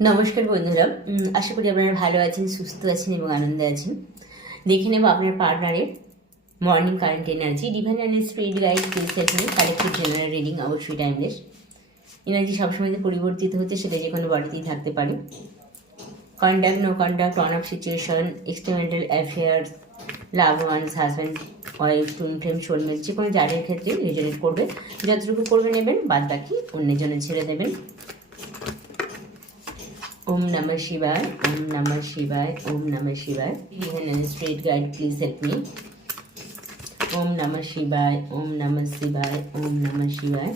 নমস্কার বন্ধুরা, আশা করি আপনারা ভালো আছেন, সুস্থ আছেন এবং আনন্দে আছেন। দেখে নেব আপনার পার্টনারের morning current energy. Divine and spirit guide please নিয়ে কালেক্টিভ জেনারেল রিডিং, অবশ্যই টাইমলেস। এনার্জি সবসময় পরিবর্তিত হচ্ছে, সেটা যে কোনো বাড়িতেই থাকতে পারে। Contact, no contact, on off situation, experimental affairs, love ones, husband, wife, twin flame, soulmate, যে কোনো যাদের ক্ষেত্রে রিজনেট করবে। যতটুকু করবে নেবেন, বাদ বাকি অন্যের জন্য ছেড়ে দেবেন। ओम नमः शिवाय, ओम नमः शिवाय, ओम नमः शिवाय। Divine and Spirit guide, please help me. ओम नमः शिवाय, ओम नमः शिवाय, ओम नमः शिवाय।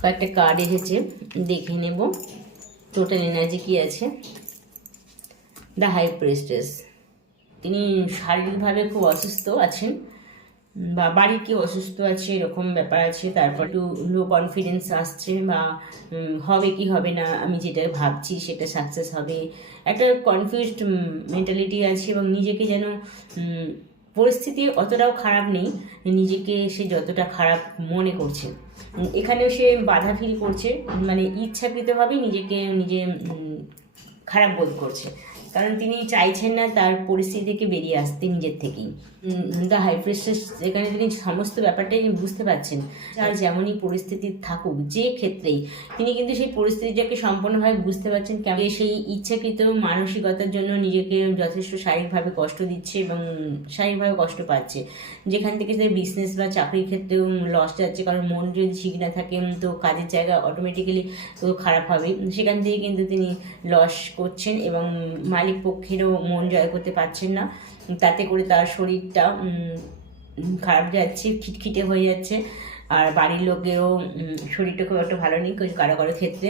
কয়েকটা কার্ড এসেছে, দেখে নেব টোটাল এনার্জি কি আছে। দ্য হাই প্রিস্টেস, তিনি শারীরিকভাবে খুব অসুস্থ আছেন বা বাড়ির কেউ অসুস্থ আছে, এরকম ব্যাপার আছে। তারপর একটু লো কনফিডেন্স আসছে, বা হবে কি হবে না, আমি যেটা ভাবছি সেটা সাকসেস হবে, একটা কনফিউজড মেন্টালিটি আছে। এবং নিজেকে যেন পরিস্থিতি অতটাও খারাপ নেই, নিজেকে সে যতটা খারাপ মনে করছে, এখানেও সে বাধা ফিল করছে, মানে ইচ্ছাকৃতভাবেই নিজেকে নিজে খারাপ বোধ করছে, কারণ তিনি চাইছেন না তার পরিস্থিতি থেকে বেরিয়ে আসতে নিজের থেকেই। দ্য হাই প্রিস্টেস, এখানে তিনি সমস্ত ব্যাপারটাই বুঝতে পারছেন, আর যেমনই পরিস্থিতি থাকুক, যে ক্ষেত্রেই তিনি কিন্তু সেই পরিস্থিতিটাকে সম্পূর্ণভাবে বুঝতে পারছেন, কেমন সেই ইচ্ছাকৃত মানসিকতার জন্য নিজেকে যথেষ্ট শারীরিকভাবে কষ্ট দিচ্ছে এবং শারীরিকভাবে কষ্ট পাচ্ছে, যেখান থেকে তাদের বিজনেস বা চাকরির ক্ষেত্রেও লস যাচ্ছে। কারণ মন যদি ঠিক না থাকে তো কাজের জায়গা অটোমেটিক্যালি তো খারাপ হবে, সেখান থেকে কিন্তু তিনি লস করছেন এবং মালিক পক্ষেরও মন জয় করতে পারছেন না, তাতে করে তার শরীরটা খারাপ যাচ্ছে, খিটখিটে হয়ে যাচ্ছে। আর বাড়ির লোকেরও শরীরটা খুব একটা ভালো নেই কারো কারো ক্ষেত্রে,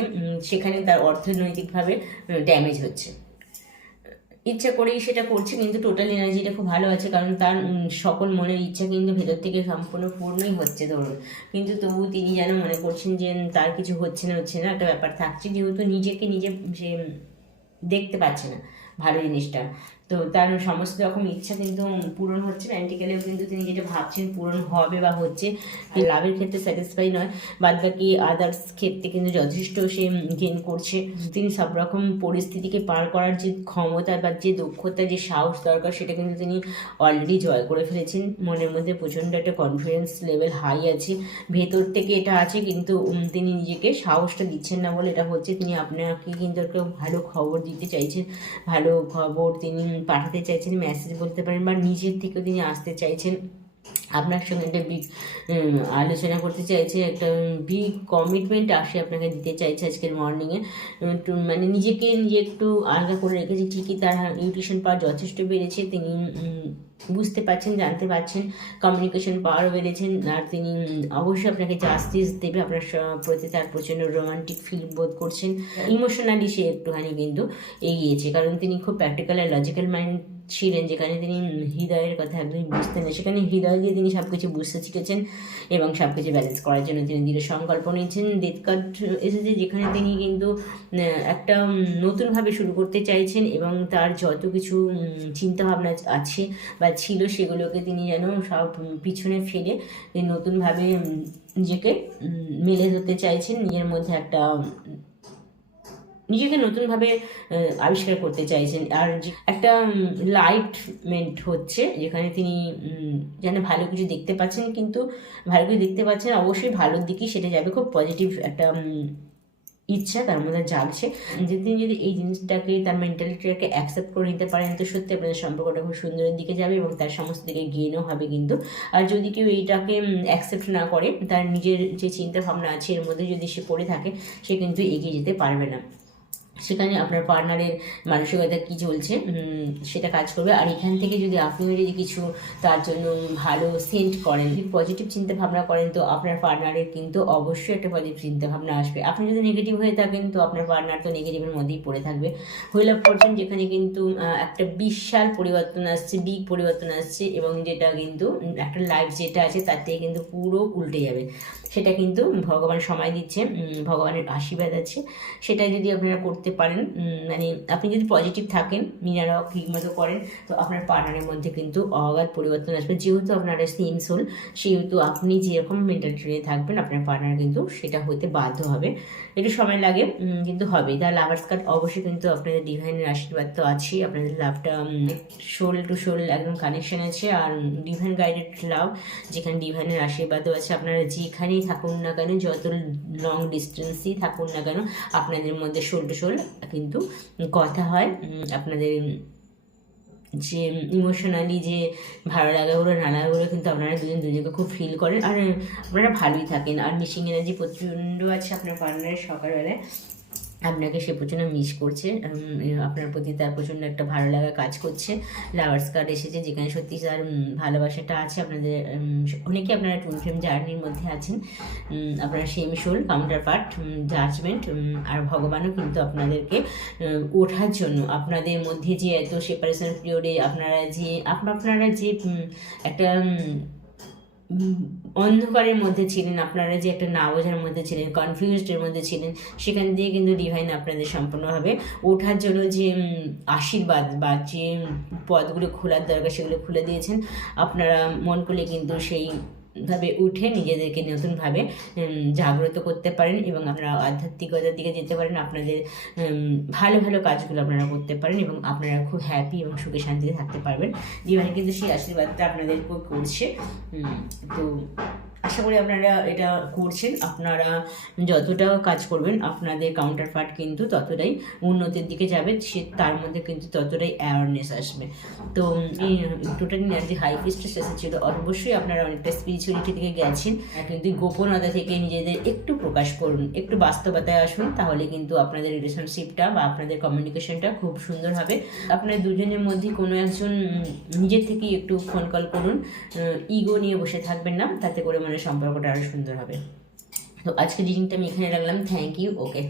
সেখানে তার অর্থনৈতিকভাবে ড্যামেজ হচ্ছে। ইচ্ছা করেই সেটা করছে, কিন্তু টোটাল এনার্জিটা খুব ভালো আছে, কারণ তার সকল মনের ইচ্ছা কিন্তু ভেতর থেকে সম্পূর্ণ পূর্ণই হচ্ছে ধরুন, কিন্তু তবু তিনি যেন মনে করছেন যে তার কিছু হচ্ছে না একটা ব্যাপার থাকছে, যেহেতু নিজেকে নিজে সে দেখতে পাচ্ছে না ভালো জিনিসটা। তো তার সমস্ত রকম ইচ্ছা কিন্তু পূরণ হচ্ছে, ম্যান্টিক্যালেও কিন্তু তিনি যেটা ভাবছেন পূরণ হবে বা হচ্ছে। লাভের ক্ষেত্রে স্যাটিসফাই নয়, বাদ বাকি আদার্স ক্ষেত্রে কিন্তু যথেষ্ট সে গেন করছে। তিনি সব রকম পরিস্থিতিকে পার করার যে ক্ষমতা বা যে দক্ষতা, যে সাহস দরকার, সেটা কিন্তু তিনি অলরেডি জয় করে ফেলেছেন। মনের মধ্যে প্রচণ্ড একটা কনফিডেন্স লেভেল হাই আছে, ভেতর থেকে এটা আছে, কিন্তু তিনি নিজেকে সাহসটা দিচ্ছেন না বলে এটা হচ্ছে। তিনি আপনাকে কিন্তু একটা ভালো খবর দিতে চাইছেন, ভালো খবর তিনি পাঠাতে চাইছেন, মেসেজ বলতে পারেন, বা নিজের থেকেও তিনি আসতে চাইছেন, আপনার সঙ্গে একটা বিগ আলোচনা করতে চাইছে, একটা বিগ কমিটমেন্ট আসে আপনাকে দিতে চাইছে আজকের মর্নিংয়ে। মানে নিজেকে নিজে একটু আলাদা করে রেখেছে, ঠিকই তার ইনটিউশন পাওয়ার যথেষ্ট বেড়েছে, তিনি বুঝতে পারছেন, জানতে পারছেন, কমিউনিকেশন পাওয়ারও বেড়েছেন। আর তিনি অবশ্যই আপনাকে জাস্টিস দেবে, আপনার প্রতি তার প্রচণ্ড রোমান্টিক ফিল বোধ করছেন। ইমোশনালি সে একটুখানি কিন্তু এগিয়েছে, কারণ তিনি খুব প্র্যাকটিক্যাল আর লজিক্যাল মাইন্ড ছিলেন, যেখানে তিনি হৃদয়ের কথা একদমই বুঝতেন না, সেখানে হৃদয় দিয়ে তিনি সব কিছু বুঝতে শিখেছেন এবং সব কিছু ব্যালেন্স করার জন্য তিনি দৃঢ় সংকল্প নিয়েছেন। ডেথ কার্ড এসেছে, যেখানে তিনি কিন্তু একটা নতুনভাবে শুরু করতে চাইছেন এবং তার যত কিছু চিন্তাভাবনা আছে বা ছিল, সেগুলোকে তিনি যেন সব পিছনে ফেলে নতুনভাবে নিজেকে মেলে ধরতে চাইছেন, নিজের মধ্যে একটা নিজেকে নতুনভাবে আবিষ্কার করতে চাইছেন। আর একটা লাইটমেন্ট হচ্ছে, যেখানে তিনি যেন ভালো কিছু দেখতে পাচ্ছেন, কিন্তু ভালো কিছু দেখতে পাচ্ছেন অবশ্যই ভালোর দিকেই সেটা যাবে, খুব পজিটিভ একটা ইচ্ছা তার মধ্যে জাগছে, যে তিনি যদি এই জিনিসটাকে, তার মেন্টালিটিটাকে অ্যাকসেপ্ট করে নিতে পারেন, তো সত্যি আপনাদের সম্পর্কটা খুব সুন্দরের দিকে যাবে এবং তার সমস্ত দিকে গেইনও হবে। কিন্তু আর যদি কেউ এইটাকে অ্যাকসেপ্ট না করে, তার নিজের যে চিন্তা ভাবনা আছে এর মধ্যে যদি সে পড়ে থাকে, সে কিন্তু এগিয়ে যেতে পারবে না। সেখানে আপনার পার্টনারের মানসিকতা কী চলছে সেটা কাজ করবে। আর এখান থেকে যদি আপনিও যদি কিছু তার জন্য ভালো সেন্ট করেন, যদি পজিটিভ চিন্তা ভাবনা করেন, তো আপনার পার্টনারের কিন্তু অবশ্যই একটা পজিটিভ চিন্তা ভাবনা আসবে। আপনি যদি নেগেটিভ হয়ে থাকেন, তো আপনার পার্টনার তো নেগেটিভের মধ্যেই পড়ে থাকবে। হুইল অফ ফরচুন, যেখানে কিন্তু একটা বিশাল পরিবর্তন আসছে, বিগ পরিবর্তন আসছে, এবং যেটা কিন্তু একটা লাইফ যেটা আছে তার থেকে কিন্তু পুরো উল্টে যাবে। সেটা কিন্তু ভগবান সময় দিচ্ছে, ভগবানের আশীর্বাদ আছে, সেটা যদি আপনারা করতে করতে পারেন। মানে আপনি যদি পজিটিভ থাকেন, মিনারাও ঠিক মতো করেন, তো আপনার পার্টনারের মধ্যে কিন্তু অগাধ পরিবর্তন আসবে। যেহেতু আপনারা সেম সোল, সেহেতু আপনি যেরকম মেন্টালিটি থাকবেন আপনার পার্টনার কিন্তু সেটা হতে বাধ্য হবে। একটু সময় লাগে কিন্তু হবে। তার লাভার্স কার্ড অবশ্যই কিন্তু আপনাদের ডিভাইনের আশীর্বাদ তো আছেই, আপনাদের লাভটা সোল টু সোল একদম কানেকশন আছে। আর ডিভাইন গাইডেড লাভ, যেখানে ডিভাইনের আশীর্বাদও আছে। আপনারা যেখানেই থাকুন না কেন, যত লং ডিস্টেন্সই থাকুন না কেন, আপনাদের মধ্যে সোল টু সোল কিন্তু কথা হয়। আপনাদের যে ইমোশনালি যে ভালো লাগাগুলো না লাগাগুলো কিন্তু আপনারা দুজনকে খুব ফিল করেন, আর আপনারা ভালোই থাকেন। আর মিসিং এনার্জি প্রচণ্ড আছে আপনার পার্টনারের। সকালবেলায় আপনাকে সে প্রচণ্ড মিস করছে, আপনার প্রতি তার প্রচণ্ড একটা ভালো লাগা কাজ করছে। লাভার্স কার্ড এসেছে, যেখানে সত্যি তার ভালোবাসাটা আছে। আপনাদের অনেকে আপনারা টুইন ফ্লেম জার্নির মধ্যে আছেন। আপনারা same soul, counterpart, judgement, আর ভগবানও কিন্তু আপনাদেরকে ওঠার জন্য, আপনাদের মধ্যে যে এত সেপারেশন পিরিয়ডে আপনারা যে একটা অন্ধকারের মধ্যে ছিলেন, আপনারা যে একটা না বোঝার মধ্যে ছিলেন, কনফিউজডের মধ্যে ছিলেন, সেখান দিয়ে কিন্তু ডিভাইন আপনাদের সম্পূর্ণভাবে ওঠার জন্য যে আশীর্বাদ বা যে পথগুলো খোলার দরকার সেগুলো খুলে দিয়েছেন। আপনারা মন করলে কিন্তু সেইভাবে উঠে নিজেদেরকে নতুনভাবে জাগ্রত করতে পারেন এবং আপনারা আধ্যাত্মিকতার দিকে যেতে পারেন। আপনাদের ভালো ভালো কাজগুলো আপনারা করতে পারেন এবং আপনারা খুব হ্যাপি এবং সুখে শান্তিতে থাকতে পারবেন। জীবনে কিন্তু সেই আশীর্বাদটা আপনাদের উপর করছে। তো আশা করি আপনারা এটা করছেন। আপনারা যতটা কাজ করবেন আপনাদের কাউন্টার পার্ট কিন্তু ততটাই উন্নতির দিকে যাবে, সে তার মধ্যে কিন্তু ততটাই অ্যাওয়ারনেস আসবে। তো এই টোটালি এনার্জি হাই প্রিস্টেস এসেছিল। অবশ্যই আপনারা অনেকটা স্পিরিচুয়ালিটি থেকে গেছেন, কিন্তু গোপনতা থেকে নিজেদের একটু প্রকাশ করুন, একটু বাস্তবতায় আসুন, তাহলে কিন্তু আপনাদের রিলেশনশিপটা বা আপনাদের কমিউনিকেশনটা খুব সুন্দর হবে। আপনার দুজনের মধ্যে কোনো একজন নিজের থেকেই একটু ফোন কল করুন, ইগো নিয়ে বসে থাকবেন না, তাতে করে সম্পর্কটা আরও সুন্দর হবে। তো আজকে রিডিংটা আমি এখানে রাখলাম। Thank you. ওকে।